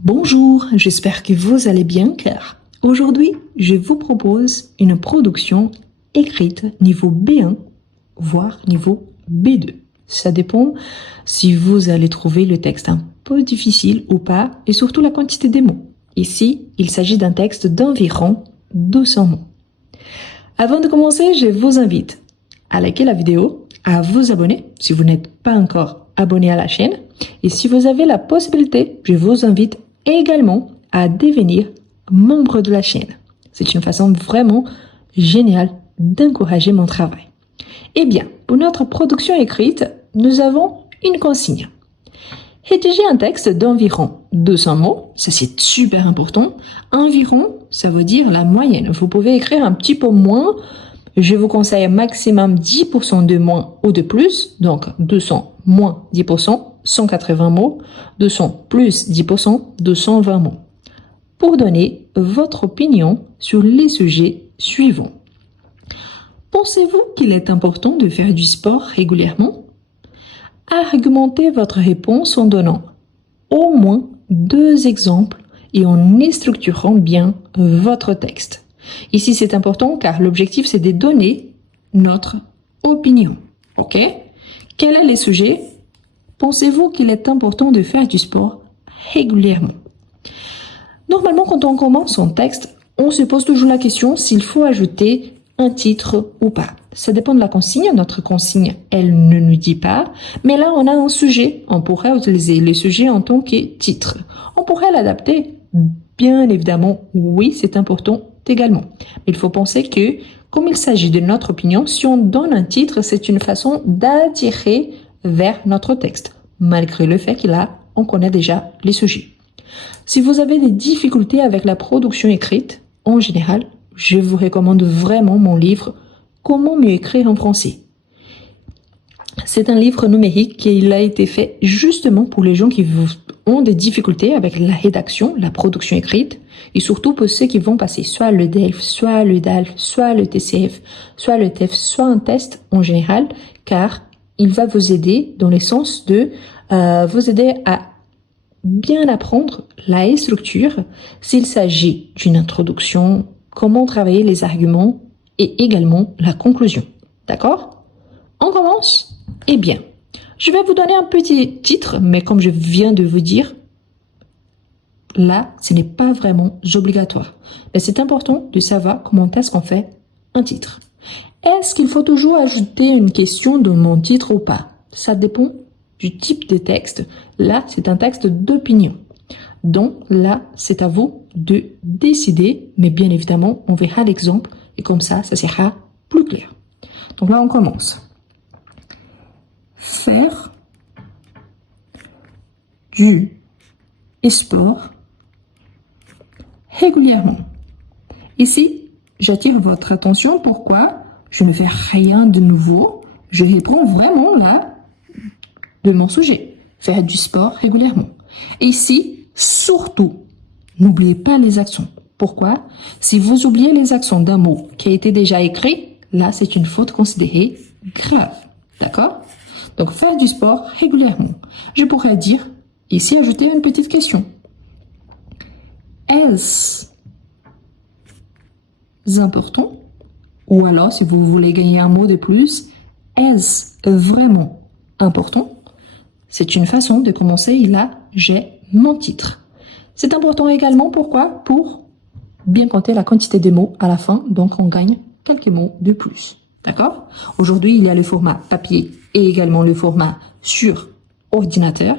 Bonjour, j'espère que vous allez bien car aujourd'hui, je vous propose une production écrite niveau B1, voire niveau B2. Ça dépend si vous allez trouver le texte un peu difficile ou pas et surtout la quantité des mots. Ici, il s'agit d'un texte d'environ 200 mots. Avant de commencer, je vous invite à liker la vidéo, à vous abonner si vous n'êtes pas encore abonné à la chaîne. Et si vous avez la possibilité, je vous invite également à devenir membre de la chaîne. C'est une façon vraiment géniale d'encourager mon travail. Eh bien, pour notre production écrite, nous avons une consigne. Rédiger un texte d'environ 200 mots, ça c'est super important. Environ, ça veut dire la moyenne. Vous pouvez écrire un petit peu moins. Je vous conseille maximum 10% de moins ou de plus. Donc 200 moins 10%, 180 mots. 200 plus 10%, 220 mots. Pour donner votre opinion sur les sujets suivants. Pensez-vous qu'il est important de faire du sport régulièrement? Argumentez votre réponse en donnant au moins 2 exemples et en structurant bien votre texte. Ici, c'est important car l'objectif, c'est de donner notre opinion. OK? Quels sont les sujets? Pensez-vous qu'il est important de faire du sport régulièrement? Normalement, quand on commence son texte, on se pose toujours la question s'il faut ajouter un titre ou pas. Ça dépend de la consigne. Notre consigne, elle ne nous dit pas. Mais là, on a un sujet. On pourrait utiliser le sujet en tant que titre. On pourrait l'adapter. Bien évidemment, oui, c'est important également. Il faut penser que, comme il s'agit de notre opinion, si on donne un titre, c'est une façon d'attirer vers notre texte, malgré le fait qu'on connaît déjà les sujets. Si vous avez des difficultés avec la production écrite, en général, je vous recommande vraiment mon livre « Comment mieux écrire en français ». C'est un livre numérique qui a été fait justement pour les gens qui ont des difficultés avec la rédaction, la production écrite, et surtout pour ceux qui vont passer soit le DELF, soit le DALF, soit le TCF, soit le TEF, soit un test en général, car il va vous aider dans le sens de vous aider à bien apprendre la structure s'il s'agit d'une introduction, comment travailler les arguments et également la conclusion. D'accord? On commence? Eh bien, je vais vous donner un petit titre, mais comme je viens de vous dire, là, ce n'est pas vraiment obligatoire. Mais c'est important de savoir comment est-ce qu'on fait un titre. Est-ce qu'il faut toujours ajouter une question dans mon titre ou pas? Ça dépend du type de texte. Là, c'est un texte d'opinion. Donc là, c'est à vous de décider, mais bien évidemment, on verra l'exemple et comme ça sera plus clair. Donc là, on commence. Faire du sport régulièrement. Ici, j'attire votre attention. Pourquoi? Je ne fais rien de nouveau. Je réponds vraiment là de mon sujet. Faire du sport régulièrement. Et ici, surtout, n'oubliez pas les accents. Pourquoi? Si vous oubliez les accents d'un mot qui a été déjà écrit, là, c'est une faute considérée grave. D'accord? Donc, faire du sport régulièrement. Je pourrais dire, ici, ajouter une petite question. Est-ce important? Ou alors, si vous voulez gagner un mot de plus, est-ce vraiment important? C'est une façon de commencer. Et là, j'ai mon titre. C'est important également. Pourquoi? Pour bien compter la quantité de mots à la fin. Donc, on gagne quelques mots de plus. D'accord? Aujourd'hui, il y a le format papier et également le format sur ordinateur.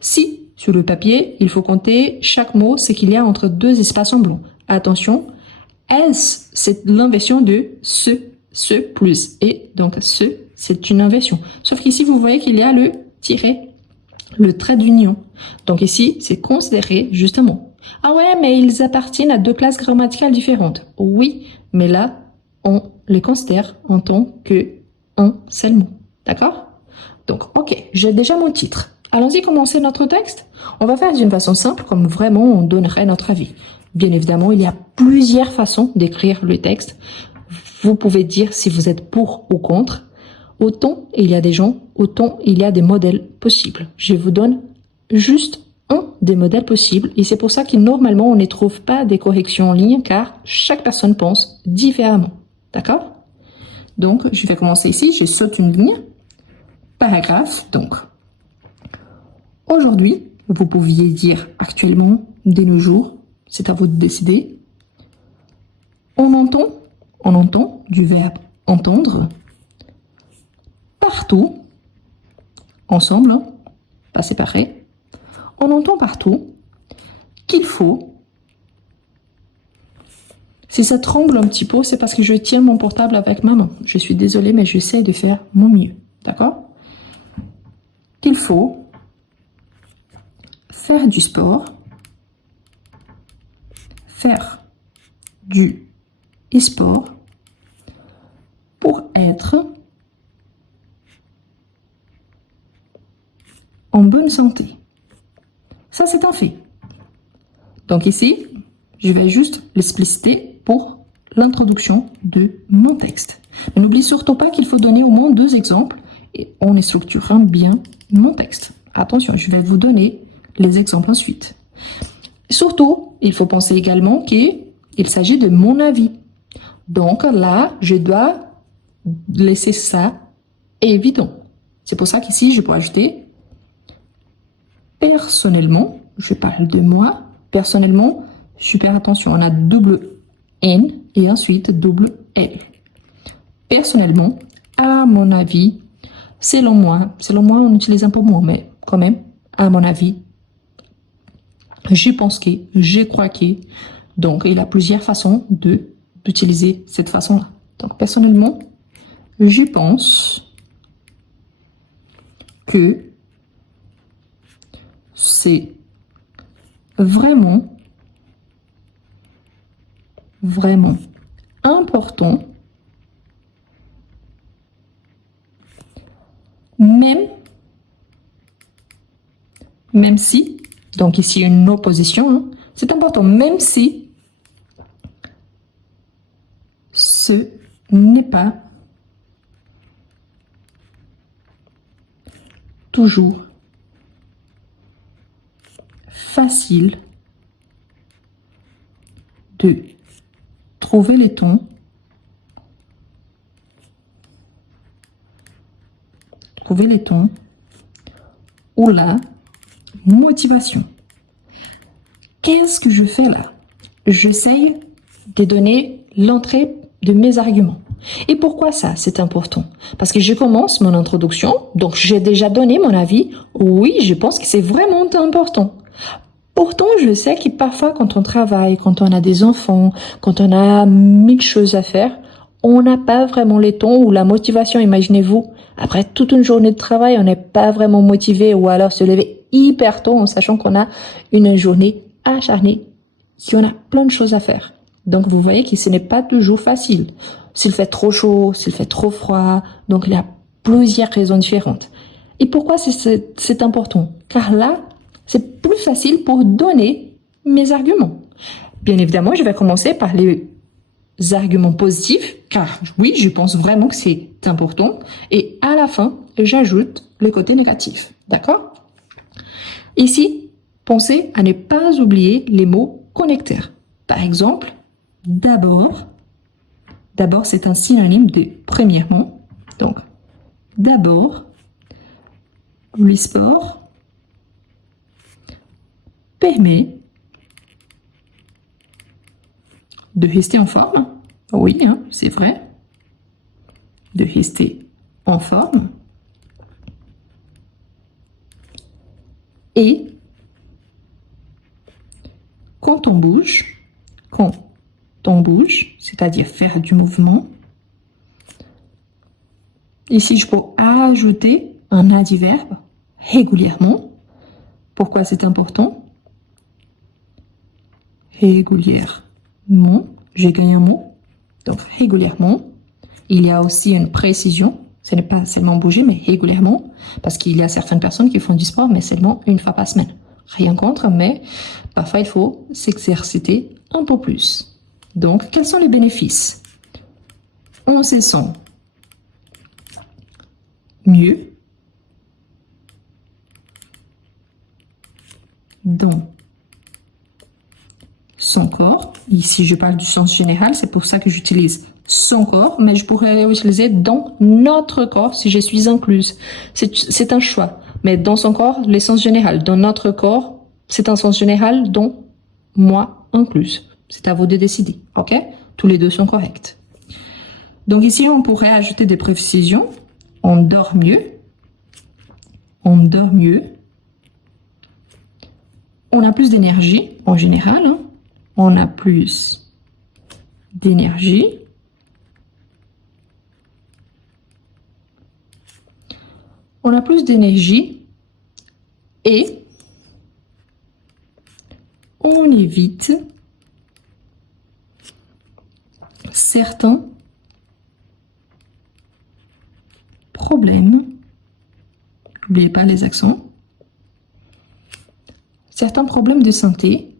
Si, sur le papier, il faut compter chaque mot, c'est qu'il y a entre 2 espaces en blanc. Attention, S, c'est l'inversion de ce plus. Et donc, c'est une inversion. Sauf qu'ici, vous voyez qu'il y a le tiret, le trait d'union. Donc ici, c'est considéré justement. Ah ouais, mais ils appartiennent à 2 classes grammaticales différentes. Oui, mais là, on les considère en tant qu'un seul mot. D'accord? Donc, ok, j'ai déjà mon titre. Allons-y commencer notre texte. On va faire d'une façon simple, comme vraiment on donnerait notre avis. Bien évidemment, il y a plusieurs façons d'écrire le texte. Vous pouvez dire si vous êtes pour ou contre. Autant il y a des gens, autant il y a des modèles possibles. Je vous donne juste un des modèles possibles et c'est pour ça que normalement on ne trouve pas des corrections en ligne car chaque personne pense différemment. D'accord? Donc, je vais commencer ici, je saute une ligne. Paragraphe, donc. Aujourd'hui, vous pouviez dire actuellement, de nos jours, c'est à vous de décider. On entend du verbe entendre. Partout, ensemble, pas séparé. On entend partout qu'il faut. Si ça tremble un petit peu, c'est parce que je tiens mon portable avec ma main. Je suis désolée, mais j'essaie de faire mon mieux. D'accord? Qu'il faut faire du sport, faire du e-sport pour être en bonne santé. Ça, c'est un fait. Donc ici, je vais juste l'expliciter pour l'introduction de mon texte. Mais n'oublie surtout pas qu'il faut donner au moins 2 exemples et on structurera bien mon texte. Attention, je vais vous donner les exemples ensuite. Surtout, il faut penser également qu'il s'agit de mon avis. Donc là, je dois laisser ça évident. C'est pour ça qu'ici, je peux ajouter personnellement, je parle de moi, personnellement, super attention, on a double N et ensuite double L. Personnellement, à mon avis, selon moi, on utilise un peu moins, mais quand même, à mon avis, je pense que, je crois que, donc il y a plusieurs façons d'utiliser cette façon-là. Donc personnellement, je pense que c'est vraiment important, même si, donc ici une opposition, hein, c'est important, même si ce n'est pas toujours facile de trouver les tons, ou la motivation. Qu'est-ce que je fais là? J'essaye de donner l'entrée de mes arguments. Et pourquoi ça, c'est important? Parce que je commence mon introduction, donc j'ai déjà donné mon avis. Oui, je pense que c'est vraiment important. Pourtant, je sais que parfois, quand on travaille, quand on a des enfants, quand on a 1000 choses à faire, on n'a pas vraiment les tons ou la motivation. Imaginez-vous, après toute une journée de travail, on n'est pas vraiment motivé ou alors se lever hyper tôt en sachant qu'on a une journée acharnée, qu'on a plein de choses à faire. Donc, vous voyez que ce n'est pas toujours facile. S'il fait trop chaud, s'il fait trop froid, donc il y a plusieurs raisons différentes. Et pourquoi c'est important? Car là, c'est plus facile pour donner mes arguments. Bien évidemment, je vais commencer par les arguments positifs, car oui, je pense vraiment que c'est important. Et à la fin, j'ajoute le côté négatif. D'accord? Ici, pensez à ne pas oublier les mots connecteurs. Par exemple, d'abord. D'abord, c'est un synonyme de premièrement. Donc, d'abord, le sport permet de rester en forme. Oui, hein, c'est vrai. De rester en forme. Et quand on bouge, c'est-à-dire faire du mouvement, ici je peux ajouter un adverbe régulièrement. Pourquoi c'est important? Régulièrement, j'ai gagné un mot. Donc régulièrement, il y a aussi une précision. Ce n'est pas seulement bouger, mais régulièrement, parce qu'il y a certaines personnes qui font du sport, mais seulement une fois par semaine. Rien contre, mais parfois il faut s'exercer un peu plus. Donc, quels sont les bénéfices? On se sent mieux, dans son corps. Ici, je parle du sens général, c'est pour ça que j'utilise son corps, mais je pourrais utiliser dans notre corps si je suis incluse. C'est un choix. Mais dans son corps, l'essence générale. Dans notre corps, c'est un sens général dont moi incluse. C'est à vous de décider, ok? Tous les deux sont corrects. Donc ici, on pourrait ajouter des précisions. On dort mieux. On dort mieux. On a plus d'énergie, en général. Hein. On a plus d'énergie. On a plus d'énergie et on évite certains problèmes. N'oubliez pas les accents. Certains problèmes de santé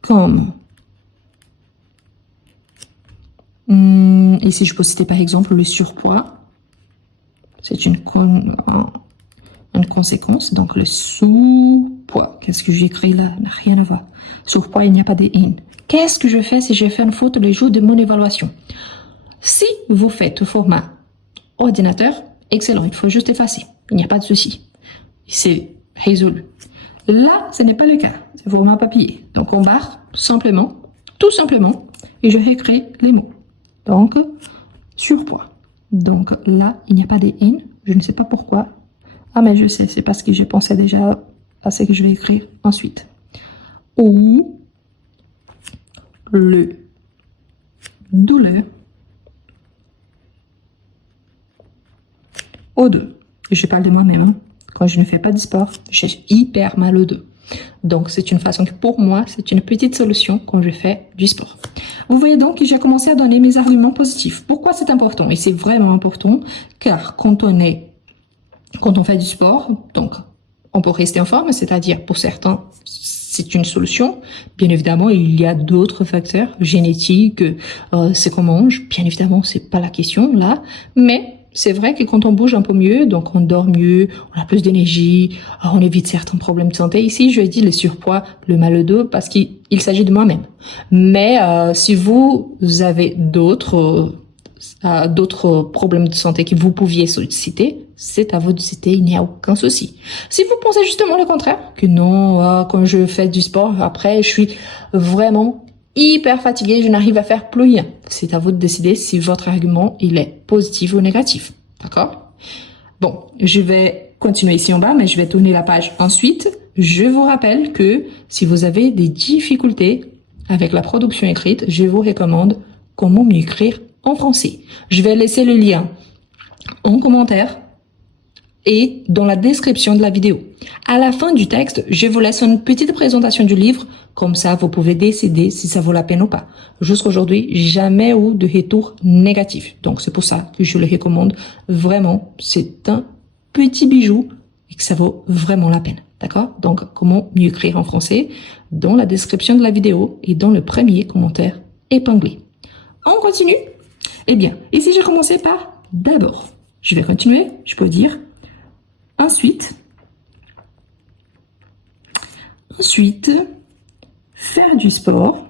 comme ici je peux citer par exemple le surpoids. C'est une conséquence. Donc le sous-poids. Qu'est-ce que j'ai écrit là? N'a rien à voir. Surpoids, il n'y a pas de in. Qu'est-ce que je fais si j'ai fait une faute le jour de mon évaluation? Si vous faites au format ordinateur, excellent, il faut juste effacer. Il n'y a pas de souci. C'est résolu. Là, ce n'est pas le cas. C'est au format papier. Donc on barre simplement, tout simplement, et je réécris les mots. Donc, surpoids. Donc là, il n'y a pas de in. Je ne sais pas pourquoi. Ah, mais je sais, c'est parce que je pensais déjà à ce que je vais écrire ensuite. Ou le douleur au dos. Je parle de moi-même. Hein. Quand je ne fais pas de sport, j'ai hyper mal au dos. Donc, c'est une façon que pour moi, c'est une petite solution quand je fais du sport. Vous voyez donc que j'ai commencé à donner mes arguments positifs. Pourquoi c'est important? Et c'est vraiment important, car quand on fait du sport, donc, on peut rester en forme, c'est-à-dire pour certains, c'est une solution. Bien évidemment, il y a d'autres facteurs génétiques, c'est qu'on mange. Bien évidemment, c'est pas la question là, mais c'est vrai que quand on bouge un peu mieux, donc on dort mieux, on a plus d'énergie, on évite certains problèmes de santé. Ici, je dis le surpoids, le mal au dos, parce qu'il s'agit de moi-même. Mais si vous avez d'autres problèmes de santé que vous pouviez solliciter, c'est à vous de citer, il n'y a aucun souci. Si vous pensez justement le contraire, que non, quand je fais du sport, après, je suis vraiment hyper fatigué, je n'arrive à faire plus rien. C'est à vous de décider si votre argument, il est positif ou négatif. D'accord? Bon, je vais continuer ici en bas, mais je vais tourner la page ensuite. Je vous rappelle que si vous avez des difficultés avec la production écrite, je vous recommande comment mieux écrire en français. Je vais laisser le lien en commentaire et dans la description de la vidéo. À la fin du texte, je vous laisse une petite présentation du livre. Comme ça, vous pouvez décider si ça vaut la peine ou pas. Jusqu'aujourd'hui, jamais eu de retour négatif. Donc, c'est pour ça que je le recommande vraiment. C'est un petit bijou et que ça vaut vraiment la peine. D'accord? Donc, comment mieux écrire en français? Dans la description de la vidéo et dans le premier commentaire épinglé. On continue? Eh bien, ici, j'ai commencé par d'abord. Je vais continuer, je peux dire ensuite, faire du sport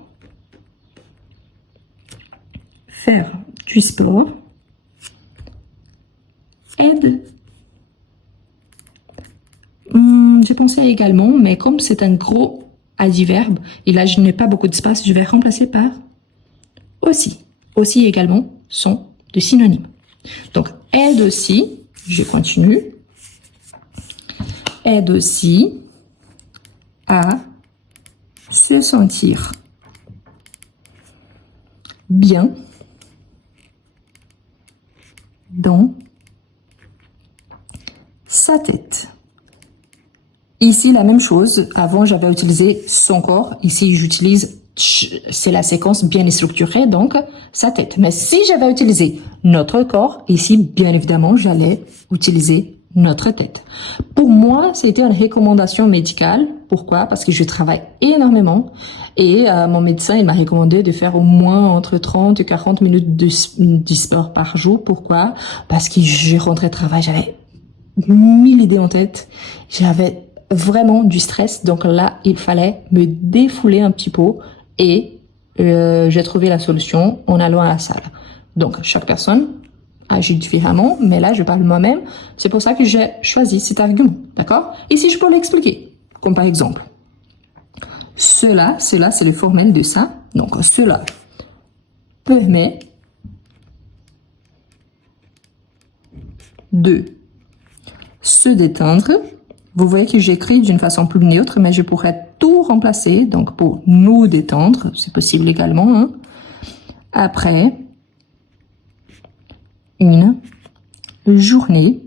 aide. J'ai pensé également, mais comme c'est un gros adverbe, et là je n'ai pas beaucoup d'espace, je vais remplacer par aussi. Aussi également sont de synonymes. Donc aide aussi, je continue, aide aussi à se sentir bien dans sa tête. Ici, la même chose. Avant, j'avais utilisé son corps. Ici, j'utilise, c'est la séquence bien structurée, donc sa tête. Mais si j'avais utilisé notre corps, ici, bien évidemment, j'allais utiliser notre tête. Pour moi, c'était une recommandation médicale. Pourquoi? Parce que je travaille énormément et mon médecin il m'a recommandé de faire au moins entre 30 et 40 minutes de sport par jour. Pourquoi? Parce que je rentrais de travail, j'avais 1000 idées en tête. J'avais vraiment du stress. Donc là, il fallait me défouler un petit peu et j'ai trouvé la solution en allant à la salle. Donc, chaque personne agit différemment, mais là, je parle moi-même. C'est pour ça que j'ai choisi cet argument, d'accord? Et si je peux l'expliquer, comme par exemple, cela, c'est le formel de ça. Donc, cela permet de se détendre. Vous voyez que j'écris d'une façon plus neutre, mais je pourrais tout remplacer. Donc, pour nous détendre, c'est possible également. Hein. Après une journée,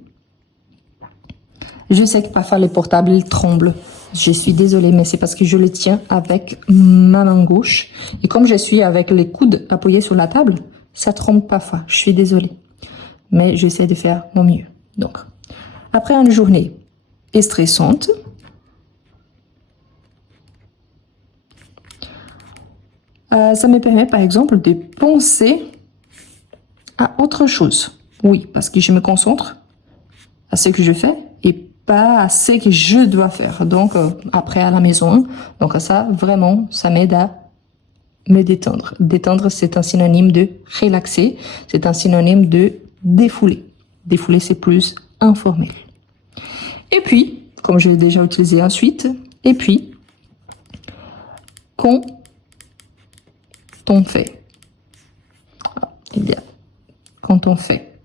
je sais que parfois les portables ils tremblent. Je suis désolée, mais c'est parce que je les tiens avec ma main gauche. Et comme je suis avec les coudes appuyés sur la table, ça tremble parfois. Je suis désolée. Mais j'essaie de faire mon mieux. Donc, après une journée stressante, ça me permet par exemple de penser à autre chose. Oui, parce que je me concentre à ce que je fais et pas à ce que je dois faire. Donc, après à la maison, donc ça, vraiment, ça m'aide à me détendre. Détendre, c'est un synonyme de relaxer, c'est un synonyme de défouler. Défouler, c'est plus informel. Et puis, comme je l'ai déjà utilisé ensuite, et puis, quand on fait, quand on fait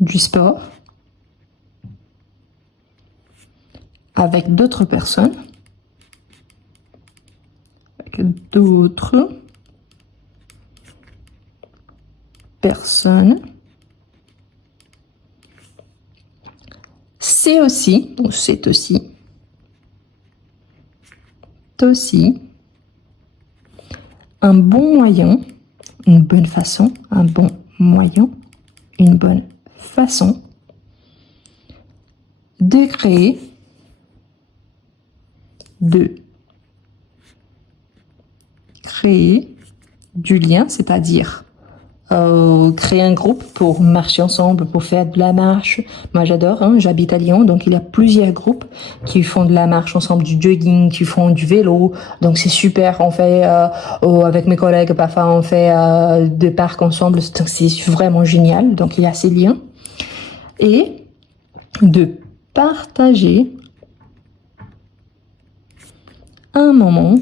du sport avec d'autres personnes, c'est aussi un bon moyen, une bonne façon de créer du lien, c'est-à-dire créer un groupe pour marcher ensemble, pour faire de la marche. Moi, j'adore, hein, j'habite à Lyon, donc il y a plusieurs groupes qui font de la marche ensemble, du jogging, qui font du vélo. Donc, c'est super. On fait, avec mes collègues, parfois, on fait des parcs ensemble. C'est vraiment génial. Donc, il y a ces liens. Et de partager un moment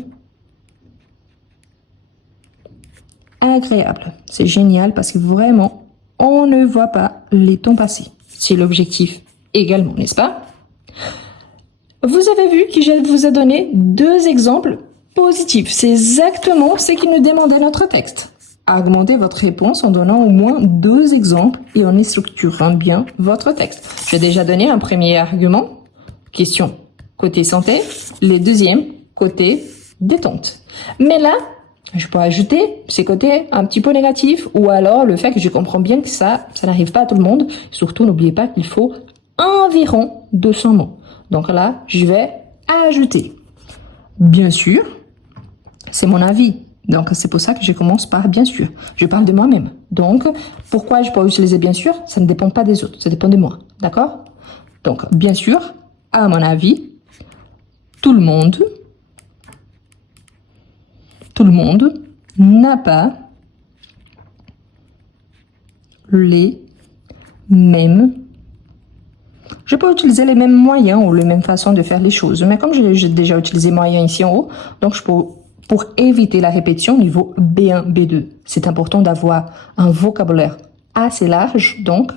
agréable. C'est génial parce que vraiment, on ne voit pas les temps passer. C'est l'objectif également, n'est-ce pas? Vous avez vu que je vous ai donné 2 exemples positifs. C'est exactement ce qui nous demandait notre texte. Augmentez votre réponse en donnant au moins 2 exemples et en structurant bien votre texte. J'ai déjà donné un premier argument, question côté santé, le deuxième côté détente. Mais là, je peux ajouter ces côtés un petit peu négatifs ou alors le fait que je comprends bien que ça n'arrive pas à tout le monde. Surtout, n'oubliez pas qu'il faut environ 200 mots. Donc là, je vais ajouter. Bien sûr, c'est mon avis. Donc, c'est pour ça que je commence par bien sûr. Je parle de moi-même. Donc, pourquoi je peux utiliser bien sûr? Ça ne dépend pas des autres, ça dépend de moi. D'accord? Donc, bien sûr, à mon avis, tout le monde n'a pas les mêmes. Je peux utiliser les mêmes moyens ou les mêmes façons de faire les choses. Mais comme j'ai déjà utilisé moyens ici en haut, donc je peux, pour éviter la répétition niveau B1, B2, c'est important d'avoir un vocabulaire assez large, donc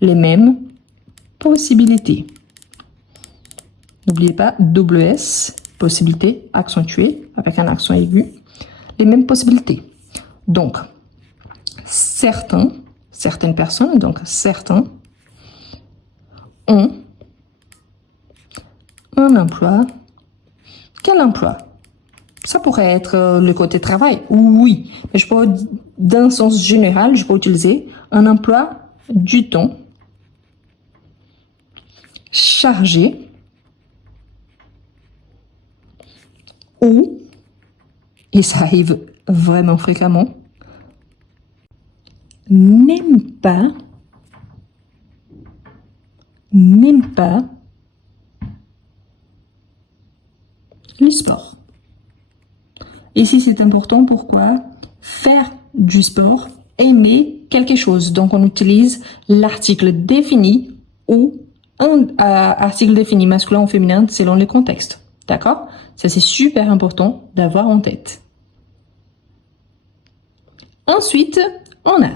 les mêmes possibilités. N'oubliez pas WS, possibilité accentuée avec un accent aigu. Les mêmes possibilités. Donc, certaines personnes, donc certains, ont un emploi. Quel emploi? Ça pourrait être le côté travail, oui. Mais je peux, d'un sens général, je peux utiliser un emploi du temps chargé ou, et ça arrive vraiment fréquemment, n'aime pas n'aime pas le sport. Ici, c'est important. Pourquoi? Faire du sport, aimer quelque chose. Donc, on utilise l'article défini ou un article défini masculin ou féminin selon le contexte. D'accord? Ça, c'est super important d'avoir en tête. Ensuite, on a,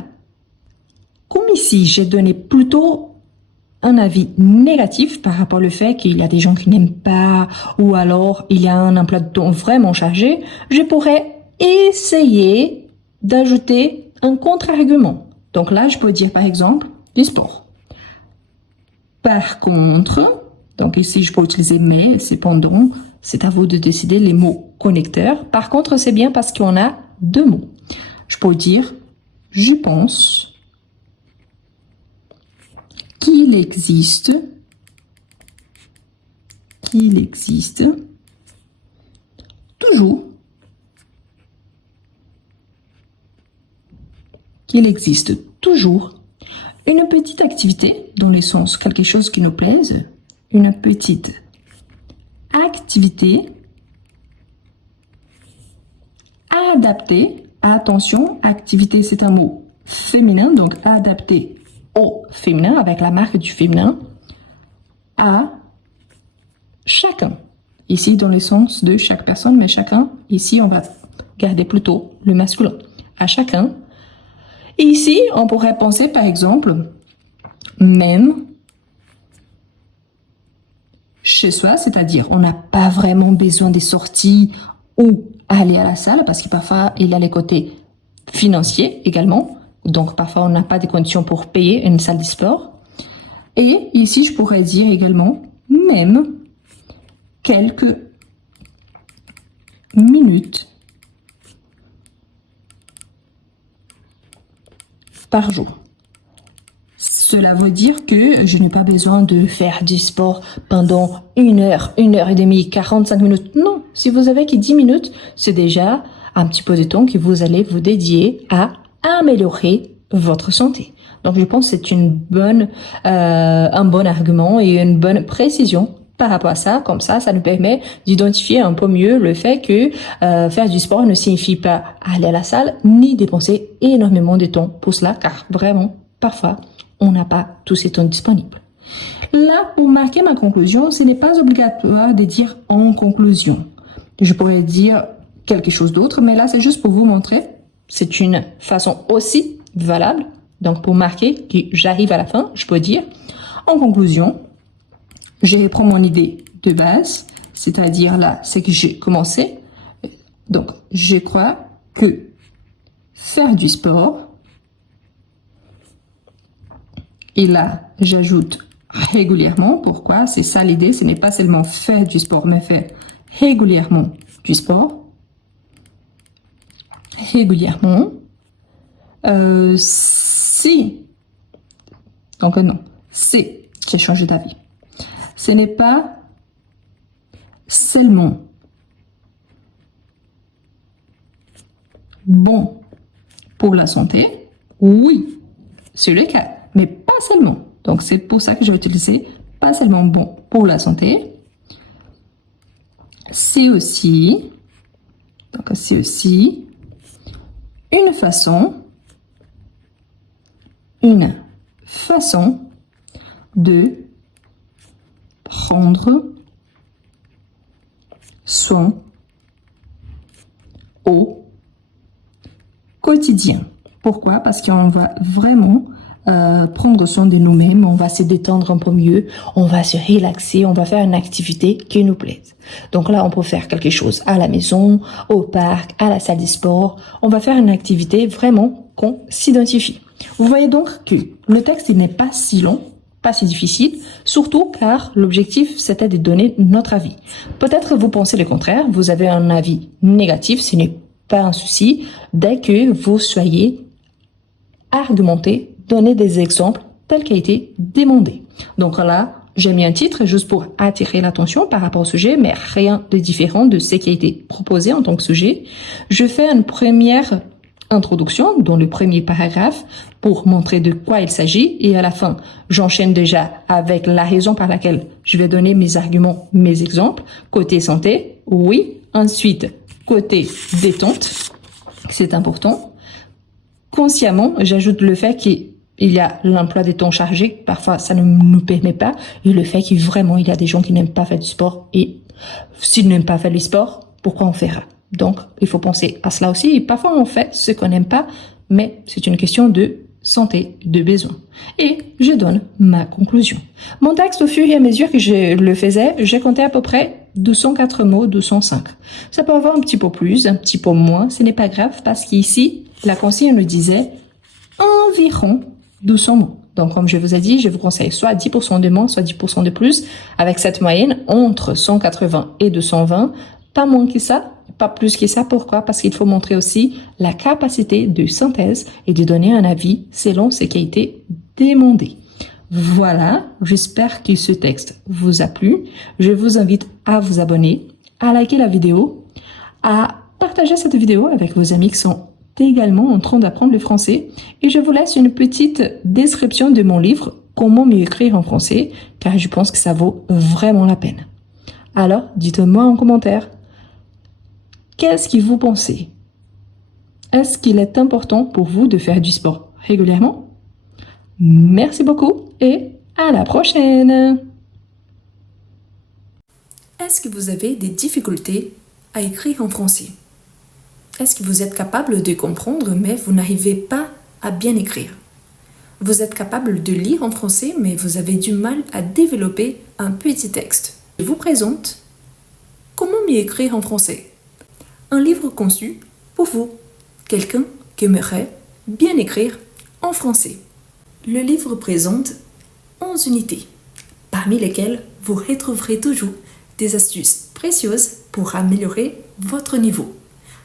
comme ici, j'ai donné plutôt un avis négatif par rapport au fait qu'il y a des gens qui n'aiment pas ou alors il y a un emploi de temps vraiment chargé, je pourrais essayer d'ajouter un contre-argument. Donc là, je peux dire par exemple du sport. Par contre, donc ici je peux utiliser mais, cependant, c'est à vous de décider les mots connecteurs. Par contre, c'est bien parce qu'on a deux mots. Je peux dire je pense qu'il existe toujours une petite activité, dans le sens quelque chose qui nous plaise, une petite activité adaptée. Attention, activité c'est un mot féminin, donc adapté au féminin, avec la marque du féminin, à chacun. Ici, dans le sens de chaque personne, mais chacun, ici, on va garder plutôt le masculin. À chacun. Et ici, on pourrait penser, par exemple, même chez soi, c'est-à-dire, on n'a pas vraiment besoin des sorties ou aller à la salle, parce que parfois, il y a les côtés financiers également. Donc, parfois, on n'a pas de conditions pour payer une salle de sport. Et ici, je pourrais dire également, même quelques minutes par jour. Cela veut dire que je n'ai pas besoin de faire du sport pendant 1 heure, 1 heure et demie, 45 minutes. Non, si vous avez que 10 minutes, c'est déjà un petit peu de temps que vous allez vous dédier à améliorer votre santé. Donc, je pense que c'est un bon argument et une bonne précision par rapport à ça. Comme ça nous permet d'identifier un peu mieux le fait que faire du sport ne signifie pas aller à la salle ni dépenser énormément de temps pour cela, car vraiment, parfois, on n'a pas tous ces temps disponibles. Là, pour marquer ma conclusion, ce n'est pas obligatoire de dire en conclusion. Je pourrais dire quelque chose d'autre, mais là, c'est juste pour vous montrer. C'est une façon aussi valable. Donc, pour marquer que j'arrive à la fin, je peux dire, en conclusion, je reprends mon idée de base, c'est-à-dire là, c'est que j'ai commencé. Donc, je crois que faire du sport, et là, j'ajoute régulièrement. Pourquoi? C'est ça l'idée, ce n'est pas seulement faire du sport, mais faire régulièrement du sport. Régulièrement. J'ai changé d'avis. Ce n'est pas seulement bon pour la santé. Oui, c'est le cas, mais pas seulement. Donc, c'est pour ça que j'ai utilisé pas seulement bon pour la santé. C'est aussi une façon de prendre soin au quotidien. Pourquoi? Parce qu'on va vraiment prendre soin de nous-mêmes, on va se détendre un peu mieux, on va se relaxer, on va faire une activité qui nous plaise. Donc là, on peut faire quelque chose à la maison, au parc, à la salle de sport. On va faire une activité vraiment qu'on s'identifie. Vous voyez donc que le texte, il n'est pas si long, pas si difficile, surtout car l'objectif, c'était de donner notre avis. Peut-être vous pensez le contraire, vous avez un avis négatif, ce n'est pas un souci, dès que vous soyez argumenté, donner des exemples tels qu'a été demandé. Donc là, j'ai mis un titre juste pour attirer l'attention par rapport au sujet, mais rien de différent de ce qui a été proposé en tant que sujet. Je fais une première introduction dans le premier paragraphe pour montrer de quoi il s'agit et à la fin, j'enchaîne déjà avec la raison par laquelle je vais donner mes arguments, mes exemples. Côté santé, oui. Ensuite, côté détente, c'est important. Consciemment, j'ajoute le fait qu'il y a l'emploi des temps chargés, parfois ça ne nous permet pas, et le fait qu'il vraiment il y a des gens qui n'aiment pas faire du sport et s'ils n'aiment pas faire du sport, pourquoi on fera? Donc, il faut penser à cela aussi. Et parfois, on fait ce qu'on n'aime pas, mais c'est une question de santé, de besoin. Et je donne ma conclusion. Mon texte, au fur et à mesure que je le faisais, j'ai compté à peu près 204 mots, 205. Ça peut avoir un petit peu plus, un petit peu moins, ce n'est pas grave, parce qu'ici, la consigne nous disait environ 200 mots. Donc, comme je vous ai dit, je vous conseille soit 10% de moins, soit 10% de plus, avec cette moyenne entre 180 et 220, pas moins que ça, pas plus que ça. Pourquoi? Parce qu'il faut montrer aussi la capacité de synthèse et de donner un avis selon ce qui a été demandé. Voilà, j'espère que ce texte vous a plu. Je vous invite à vous abonner, à liker la vidéo, à partager cette vidéo avec vos amis qui sont également en train d'apprendre le français. Et je vous laisse une petite description de mon livre « Comment mieux écrire en français » car je pense que ça vaut vraiment la peine. Alors, dites-moi en commentaire. Qu'est-ce que vous pensez? Est-ce qu'il est important pour vous de faire du sport régulièrement? Merci beaucoup et à la prochaine! Est-ce que vous avez des difficultés à écrire en français? Est-ce que vous êtes capable de comprendre mais vous n'arrivez pas à bien écrire? Vous êtes capable de lire en français mais vous avez du mal à développer un petit texte. Je vous présente Comment mieux écrire en français? Un livre conçu pour vous, quelqu'un qui aimerait bien écrire en français. Le livre présente 11 unités, parmi lesquelles vous retrouverez toujours des astuces précieuses pour améliorer votre niveau.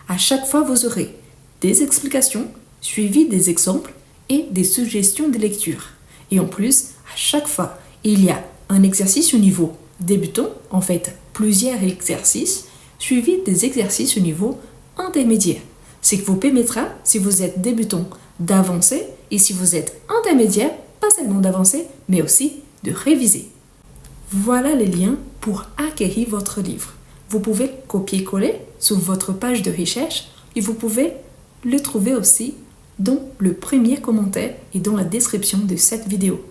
À chaque fois, vous aurez des explications suivies des exemples et des suggestions de lecture. Et en plus, à chaque fois, il y a un exercice au niveau débutant, en fait plusieurs exercices, suivis des exercices au niveau intermédiaire. Ce qui vous permettra, si vous êtes débutant, d'avancer et si vous êtes intermédiaire, pas seulement d'avancer, mais aussi de réviser. Voilà les liens pour acquérir votre livre. Vous pouvez copier-coller sur votre page de recherche et vous pouvez le trouver aussi dans le premier commentaire et dans la description de cette vidéo.